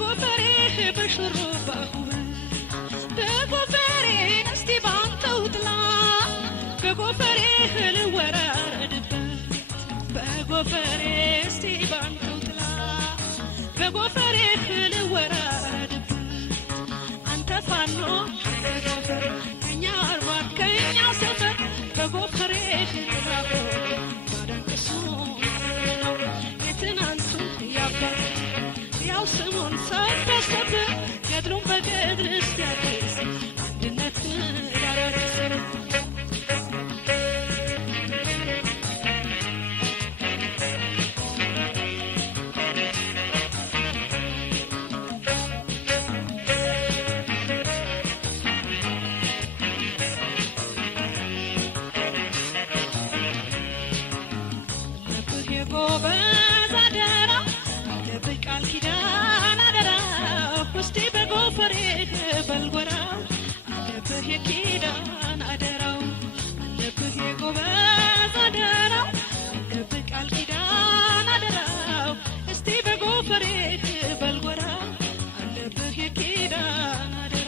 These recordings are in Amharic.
በጎፈሬህ በሽሩባሁ በጎፈሬን እስቲ ባንተው ጥላ በጎፈሬህ ልወራረድበት በጎፈሬ እስቲ ባንተው ጥላ በጎፈሬህ ልወራረድበት አንተ ፋኖ በጎፈር ከኛ አርባ ከኛ ሰፈር በጎፈሬህ ልራቦ ባዳንቅሱ የትናንቱ ያባል ያው ስሙን ሳይደሰት ገድሉን በገድል እስቲያድስ አንድነትን ያረግስ ጎበዝ አደራ ለብህ ቃል ኪዳን አደራ ውስጤ በጎፈሬህ በልጎራ አለብህ የኪዳን አደራው አለብህ የጎበዝ አደራ አለብህ ቃል ኪዳን አደራው እስቲ በጎፈሬህ በልጎራ አለብህ የኪዳን አደራ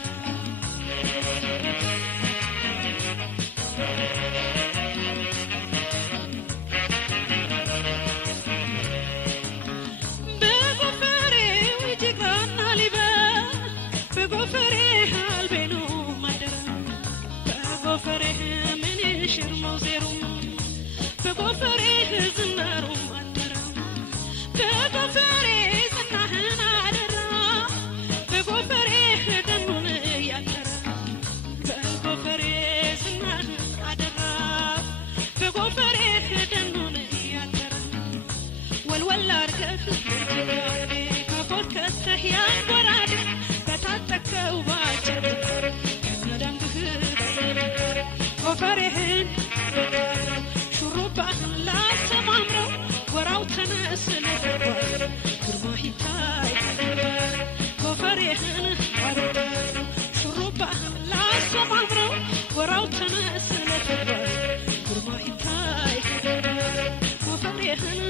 በጎፈሬህ አልቤኑ ማደራ በጎፈሬህ ምን ሽርመው ዜሩ በጎፈሬህ ዝናሩ ማደራ በጎፈሬህ ዝናህን አደራ በጎፈሬህ ደኑን ያደራ በጎፈሬህ ዝናህን አደራ በጎፈሬህ ደኑን ያደራ ወልወል አድርገህ ከፎት ከተህ ያንጎራድ በታጠቀው ባጭር ከደንብህ ጎፈሬህን ሹሩባህን ላሰማምረው ወራው ተነስለ ግርማ ይታይ ጎፈሬህን ሹሩባህን ላሰማምረው ወራው ተነስለ ግርማ ይታይ ጎፈሬህን